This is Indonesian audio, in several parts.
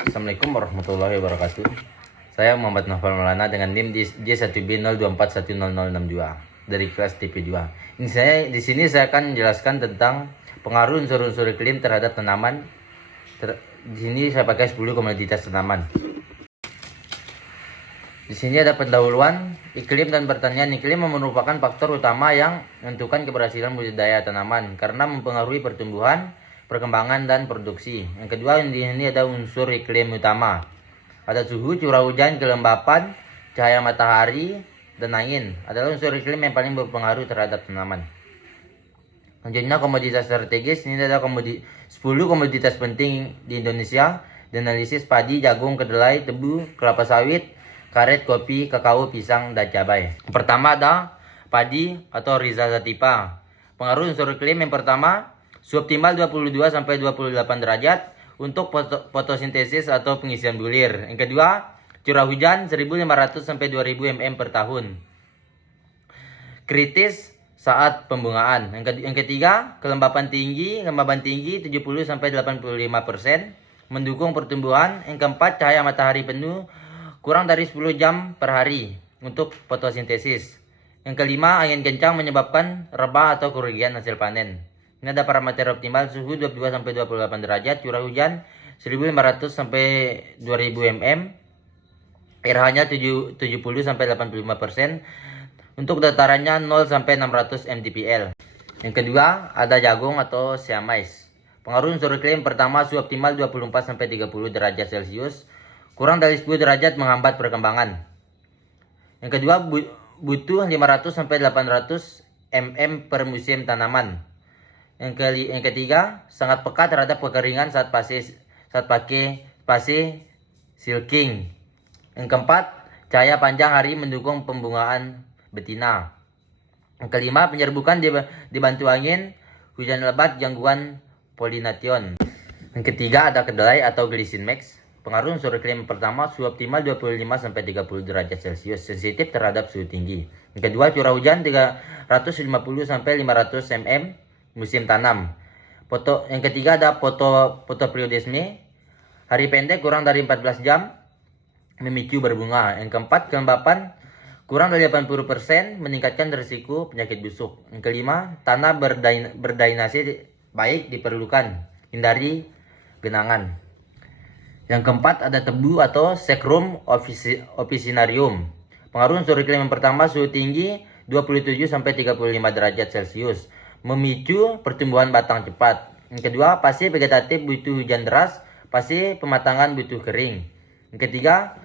Assalamualaikum warahmatullahi wabarakatuh. Saya Muhammad Novel Maulana dengan NIM J1B02410062 dari kelas TP2. Di sini saya akan menjelaskan tentang pengaruh unsur-unsur iklim terhadap tanaman. Di sini saya pakai 10 komoditas tanaman. Di sini ada pendahuluan iklim dan pertanian. Iklim merupakan faktor utama yang menentukan keberhasilan budidaya tanaman karena mempengaruhi pertumbuhan, perkembangan, dan produksi. Yang kedua, di sini ada unsur iklim utama. Ada suhu, curah hujan, kelembapan, cahaya matahari, dan angin. Adalah unsur iklim yang paling berpengaruh terhadap tanaman. Selanjutnya komoditas strategis. Ini ada 10 komoditas penting di Indonesia. Dianalisis padi, jagung, kedelai, tebu, kelapa sawit, karet, kopi, kakao, pisang, dan cabai. Pertama ada padi atau Rhiza sativa. Pengaruh unsur iklim yang pertama, suhu optimal 22-28 derajat untuk fotosintesis atau pengisian bulir. Yang kedua, curah hujan 1.500-2.000 mm per tahun. Kritis saat pembungaan. Yang ketiga, kelembapan tinggi 70-85%, mendukung pertumbuhan. Yang keempat, cahaya matahari penuh kurang dari 10 jam per hari untuk fotosintesis. Yang kelima, angin kencang menyebabkan rebah atau kerugian hasil panen. Ini ada parameter optimal, suhu 22-28 derajat, curah hujan 1.500-2.000 mm, pH-nya 70-85%, untuk datarannya 0-600 mdpl. Yang kedua, ada jagung atau siamais. Pengaruh unsur iklim pertama, suhu optimal 24-30 derajat Celcius, kurang dari 10 derajat menghambat perkembangan. Yang kedua, butuh 500-800 mm per musim tanaman. Yang ketiga, sangat peka terhadap kekeringan saat pakai fase silking. Yang keempat, cahaya panjang hari mendukung pembungaan betina. Yang kelima, penyerbukan dibantu angin, hujan lebat, gangguan polination. Yang ketiga, ada kedelai atau glycine max. Pengaruh unsur iklim pertama, suhu optimal 25-30 derajat Celcius, sensitif terhadap suhu tinggi. Yang kedua, curah hujan 350-500 mm musim tanam. Yang ketiga ada fotoperiodisme, hari pendek kurang dari 14 jam memicu berbunga. Yang keempat, kelembapan kurang dari 80%, meningkatkan risiko penyakit busuk. Yang kelima, tanah berdrainase baik diperlukan, hindari genangan. Yang keempat, ada tebu atau Saccharum officinarium. Pengaruh unsur iklim yang pertama, suhu tinggi 27-35 derajat Celcius, memicu pertumbuhan batang cepat. Yang kedua, fase vegetatif butuh hujan deras, fase pematangan butuh kering. Yang ketiga,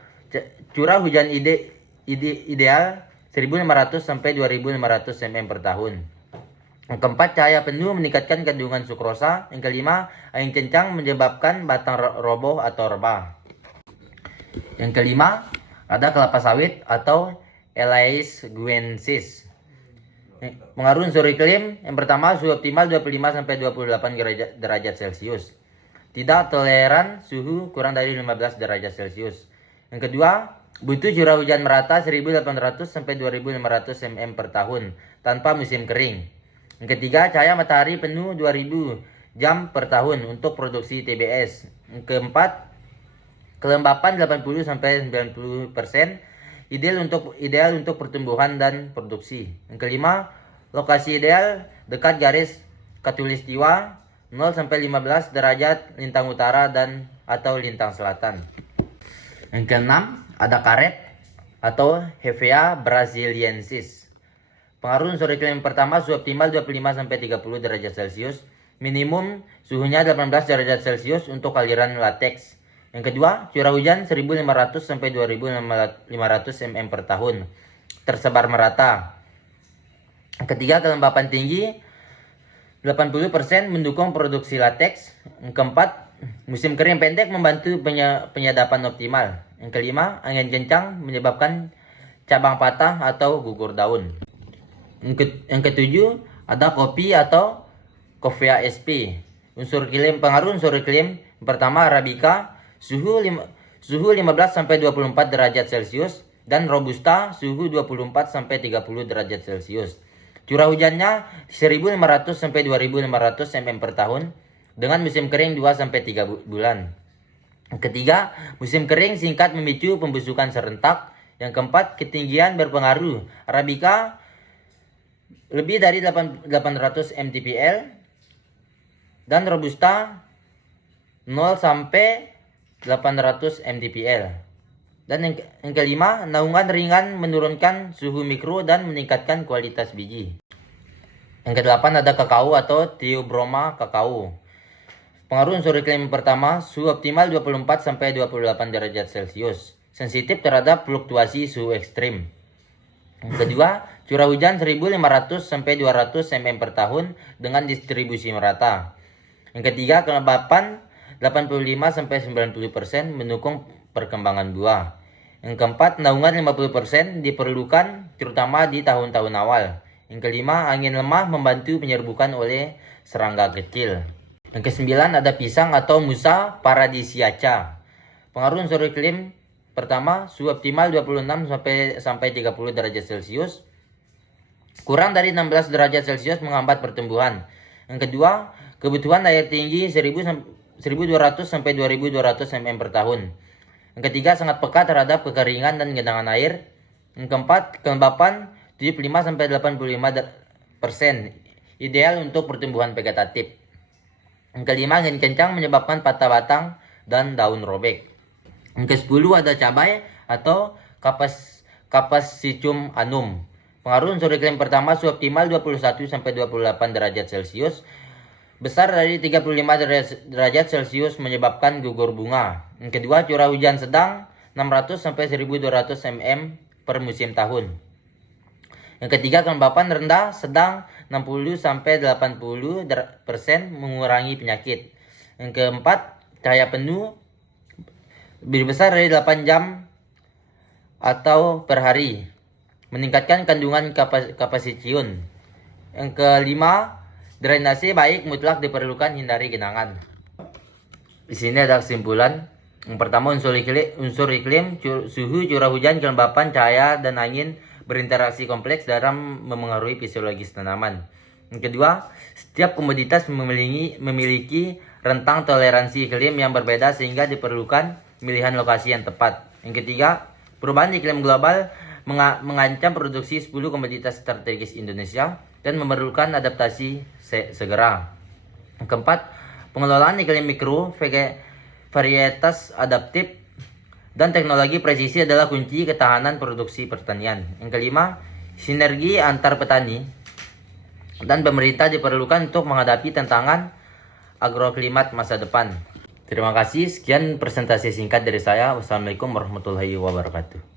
curah hujan ideal 1.500-2.500 mm per tahun. Yang keempat, cahaya penuh meningkatkan kandungan sukrosa. Yang kelima, angin kencang menyebabkan batang roboh atau rebah. Yang kelima, ada kelapa sawit atau Elaeis guensis. Pengaruh unsur iklim yang pertama, suhu optimal 25-28 derajat Celcius. Tidak toleran suhu kurang dari 15 derajat Celcius. Yang kedua, butuh curah hujan merata 1.800-2.500 mm per tahun tanpa musim kering. Yang ketiga, cahaya matahari penuh 2000 jam per tahun untuk produksi TBS. Yang keempat, kelembapan 80-90%, ideal untuk pertumbuhan dan produksi. Yang kelima, lokasi ideal dekat garis khatulistiwa 0-15 derajat lintang utara dan atau lintang selatan. Yang keenam, ada karet atau Hevea brasiliensis. Pengaruh unsur iklim pertama, suhu optimal 25-30 derajat Celcius, minimum suhunya 18 derajat Celcius untuk aliran lateks. Yang kedua, curah hujan 1.500-2.500 mm per tahun, tersebar merata. Yang ketiga, kelembapan tinggi 80%, mendukung produksi lateks. Yang keempat, musim kering pendek membantu penyadapan optimal. Yang kelima, angin kencang menyebabkan cabang patah atau gugur daun. Yang ketujuh, ada kopi atau Coffea sp. Pengaruh unsur iklim pertama, Arabica, suhu 15-24 derajat Celcius, dan Robusta, suhu 24-30 derajat Celcius. Curah hujannya 1.500-2.500 mm per tahun, dengan musim kering 2-3 bulan. Yang ketiga, musim kering singkat memicu pembusukan serentak. Yang keempat, ketinggian berpengaruh. Arabica lebih dari 800 mtpl dan Robusta 0 sampai 800 mtpl. Dan yang kelima, naungan ringan menurunkan suhu mikro dan meningkatkan kualitas biji. Yang kedelapan ada kakao atau Theobroma kakao. Pengaruh unsur iklim pertama, suhu optimal 24 sampai 28 derajat Celcius. Sensitif terhadap fluktuasi suhu ekstrim. Yang kedua, curah hujan 1.500 sampai 200 mm per tahun dengan distribusi merata. Yang ketiga, kelembapan 85 sampai 90% mendukung perkembangan buah. Yang keempat, naungan 50% diperlukan terutama di tahun-tahun awal. Yang kelima, angin lemah membantu penyerbukan oleh serangga kecil. Yang kesembilan ada pisang atau Musa paradisiaca. Pengaruh unsur iklim pertama, suhu optimal 26 sampai 30 derajat Celcius. Kurang dari 16 derajat Celcius menghambat pertumbuhan. Yang kedua, kebutuhan air tinggi 1200 sampai 2200 mm per tahun. Yang ketiga, sangat peka terhadap kekeringan dan genangan air. Yang keempat, kelembapan 75 sampai 85%, ideal untuk pertumbuhan vegetatif. Yang kelima, angin kencang menyebabkan patah batang dan daun robek. Yang ke-10 ada cabai atau Capsicum annum. Pengaruh unsur iklim pertama, suhu optimal 21 sampai 28 derajat Celcius. Besar dari 35 derajat Celcius menyebabkan gugur bunga. Yang kedua, curah hujan sedang 600 sampai 1200 mm per musim tahun. Yang ketiga, kelembapan rendah sedang 60 sampai 80% mengurangi penyakit. Yang keempat, cahaya penuh lebih besar dari 8 jam atau per hari, meningkatkan kandungan kapasitium. Yang kelima, drainase baik mutlak diperlukan, hindari genangan. Di sini ada kesimpulan. Yang pertama, unsur iklim, suhu, curah hujan, kelembapan, cahaya, dan angin berinteraksi kompleks dalam memengaruhi fisiologis tanaman. Yang kedua, setiap komoditas memiliki rentang toleransi iklim yang berbeda sehingga diperlukan pemilihan lokasi yang tepat. Yang ketiga, perubahan iklim global mengancam produksi 10 komoditas strategis Indonesia dan memerlukan adaptasi segera. Yang keempat, pengelolaan iklim mikro, varietas adaptif, dan teknologi presisi adalah kunci ketahanan produksi pertanian. Yang kelima, sinergi antar petani dan pemerintah diperlukan untuk menghadapi tantangan agroklimat masa depan. Terima kasih, sekian presentasi singkat dari saya. Wassalamualaikum warahmatullahi wabarakatuh.